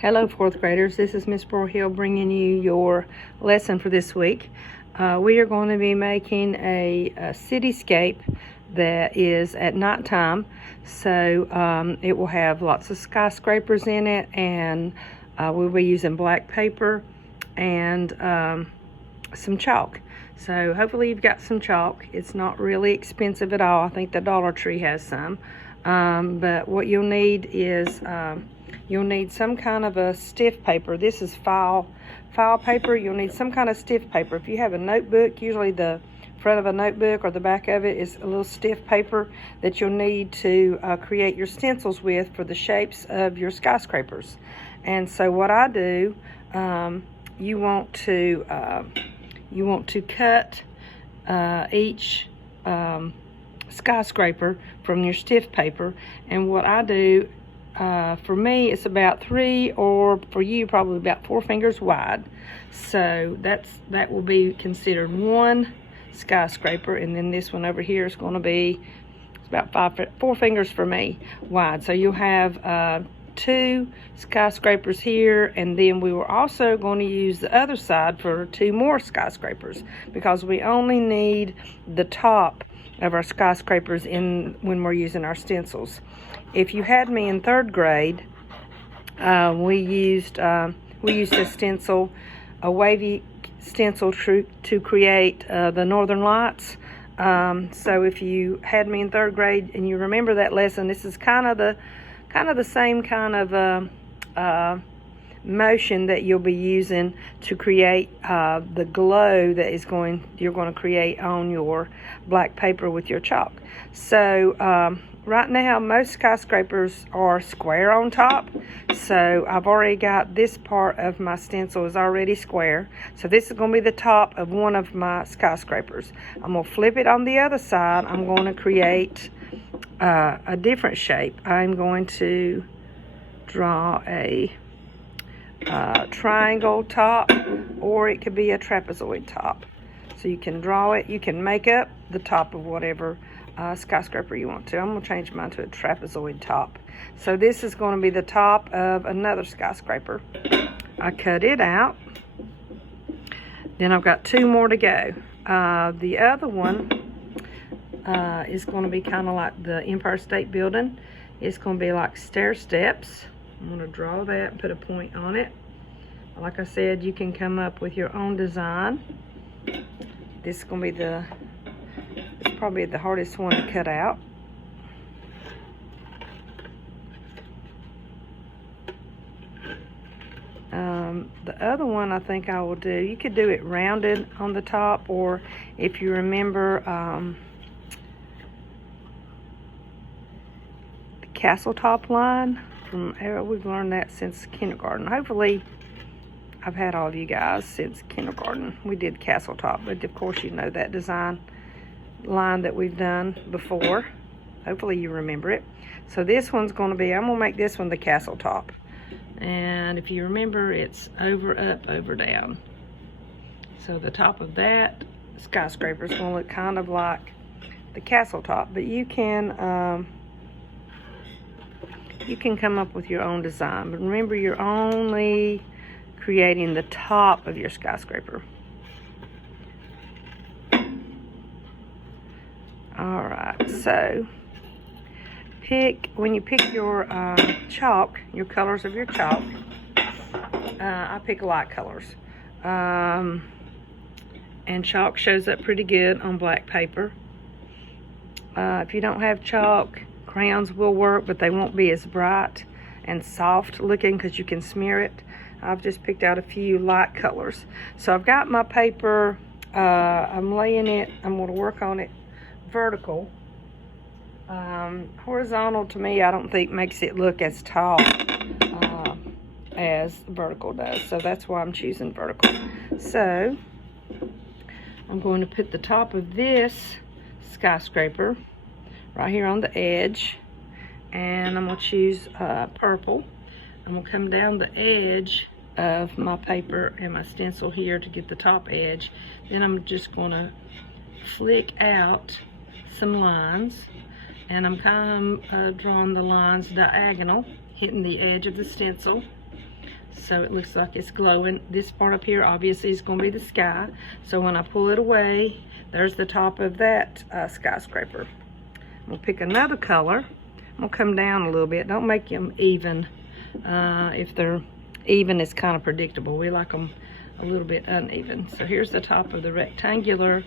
Hello, fourth graders. This is Miss Brohill bringing you your lesson for this week. We are going to be making a cityscape that is at nighttime. So it will have lots of skyscrapers in it, and we'll be using black paper and some chalk. So hopefully you've got some chalk. It's not really expensive at all. I think the Dollar Tree has some. But what you'll need is you'll need some kind of a stiff paper. This is file paper. You'll need some kind of stiff paper. If you have a notebook, usually the front of a notebook or the back of it is a little stiff paper that you'll need to create your stencils with for the shapes of your skyscrapers. And so what I do, you want to cut each skyscraper from your stiff paper, and what I do, for me, it's about 3, or for you probably about 4 fingers wide. So that will be considered one skyscraper, and then this one over here is going to be, it's about 4 fingers for me wide. So you'll have 2 skyscrapers here, and then we were also going to use the other side for 2 more skyscrapers, because we only need the top of our skyscrapers when we're using our stencils. If you had me in 3rd grade, we used a stencil, a wavy stencil to create the Northern Lights. So if you had me in 3rd grade and you remember that lesson, this is kind of the same kind of motion that you'll be using to create the glow that you're going to create on your black paper with your chalk. So right now most skyscrapers are square on top, so I've already got this part of my stencil is already square. So this is going to be the top of one of my skyscrapers. I'm going to flip it on the other side. I'm going to create a different shape. I'm going to draw a triangle top, or it could be a trapezoid top. So you can draw it, you can make up the top of whatever skyscraper you want to. I'm going to change mine to a trapezoid top. So this is going to be the top of another skyscraper. I cut it out. Then I've got 2 more to go. The other one is going to be kind of like the Empire State Building. It's going to be like stair steps. I'm going to draw that and put a point on it. Like I said, you can come up with your own design. This is going to be it's probably the hardest one to cut out. The other one I think I will do, you could do it rounded on the top, or if you remember the castle top line, we've learned that since kindergarten. Hopefully I've had all of you guys since kindergarten. We did castle top, but of course you know that design line that we've done before. Hopefully you remember it. So this one's going to be, I'm going to make this one the castle top. And if you remember, it's over, up, over, down. So the top of that skyscraper is going to look kind of like the castle top, but you can come up with your own design. But remember, you're only creating the top of your skyscraper. Alright, so when you pick your chalk, your colors of your chalk, I pick light colors. And chalk shows up pretty good on black paper. If you don't have chalk, crayons will work, but they won't be as bright and soft looking because you can smear it. I've just picked out a few light colors. So I've got my paper, I'm laying it, I'm going to work on it vertical. Horizontal to me I don't think makes it look as tall as vertical does, so that's why I'm choosing vertical. So I'm going to put the top of this skyscraper right here on the edge, and I'm going to choose purple. I'm going to come down the edge of my paper and my stencil here to get the top edge. Then I'm just going to flick out some lines, and I'm kind of drawing the lines diagonal, hitting the edge of the stencil. so it looks like it's glowing. This part up here obviously is going to be the sky. So when I pull it away, there's the top of that skyscraper. I'm going to pick another color. I'm going to come down a little bit. Don't make them even. If they're even, it's kind of predictable. We like them a little bit uneven. So here's the top of the rectangular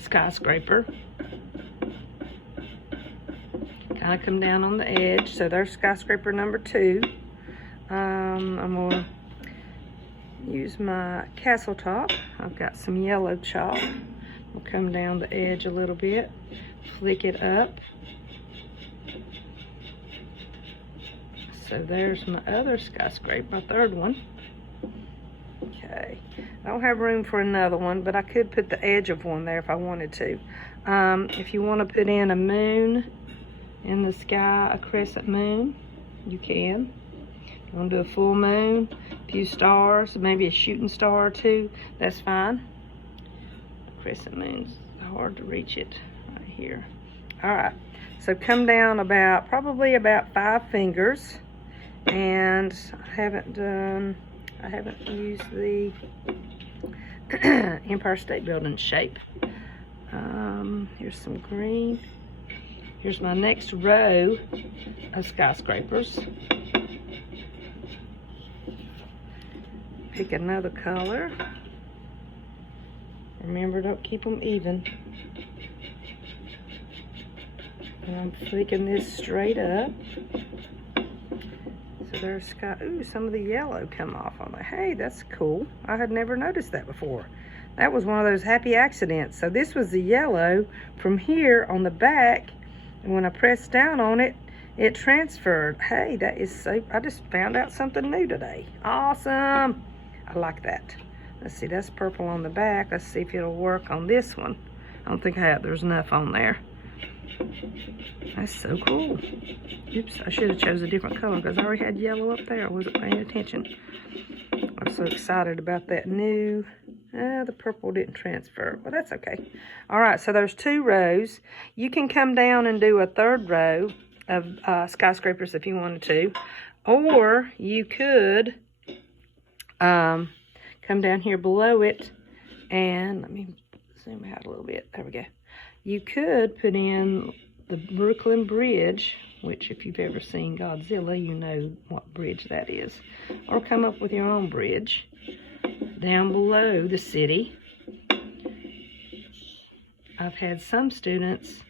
skyscraper. Kind of come down on the edge. So there's skyscraper number 2. I'm going to use my castle top. I've got some yellow chalk. We'll come down the edge a little bit, flick it up. So there's my other skyscraper, my third one. Okay, I don't have room for another one, but I could put the edge of one there if I wanted to. If you want to put in a moon in the sky, a crescent moon, you can. If you want to do a full moon, a few stars, maybe a shooting star or two, that's fine. A crescent moon's hard to reach it right here. All right, so come down probably about 5 fingers. And I haven't used the Empire State Building shape. Here's some green. Here's my next row of skyscrapers. Pick another color. Remember, don't keep them even. And I'm flicking this straight up. So there's sky. Ooh, some of the yellow come off. I'm like, hey, that's cool. I had never noticed that before. That was one of those happy accidents. So this was the yellow from here on the back, and when I pressed down on it, it transferred. Hey, that is so, I just found out something new today. Awesome. I like that. Let's see, that's purple on the back. Let's see if it'll work on this one. I don't think there's enough on there. That's so cool. Oops, I should have chose a different color because I already had yellow up there. I wasn't paying attention. I'm so excited about that new. The purple didn't transfer, but that's okay. All right, so there's 2 rows. You can come down and do a 3rd row of skyscrapers if you wanted to, or you could come down here below it, and let me zoom out a little bit. There we go. You could put in the Brooklyn Bridge, which if you've ever seen Godzilla, you know what bridge that is. Or come up with your own bridge down below the city. I've had some students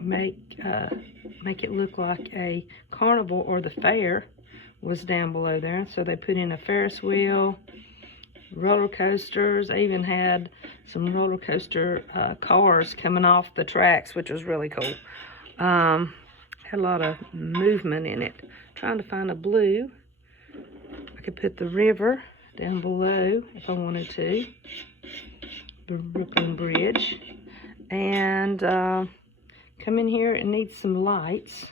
make it look like a carnival or the fair was down below there. So they put in a Ferris wheel, roller coasters. I even had some roller coaster cars coming off the tracks, which was really cool. Had a lot of movement in it. Trying to find a blue. I could put the river down below if I wanted to. The Brooklyn Bridge. And come in here, it needs some lights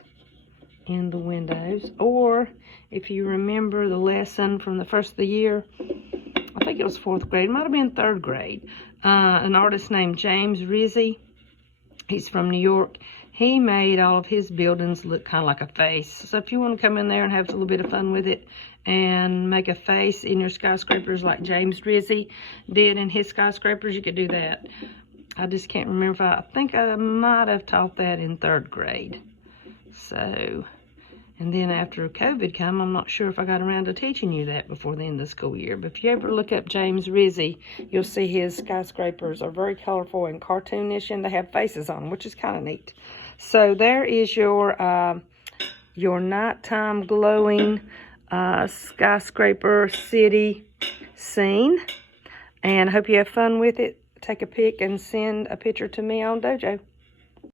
in the windows. Or if you remember the lesson from the first of the year, I think it was 4th grade, it might have been 3rd grade. An artist named James Rizzi, he's from New York. He made all of his buildings look kind of like a face. So if you want to come in there and have a little bit of fun with it and make a face in your skyscrapers like James Rizzi did in his skyscrapers, you could do that. I just can't remember I think I might have taught that in 3rd grade. So, and then after COVID came, I'm not sure if I got around to teaching you that before the end of the school year. But if you ever look up James Rizzi, you'll see his skyscrapers are very colorful and cartoonish, and they have faces on them, which is kind of neat. So there is your nighttime glowing skyscraper city scene. And I hope you have fun with it. Take a pic and send a picture to me on Dojo.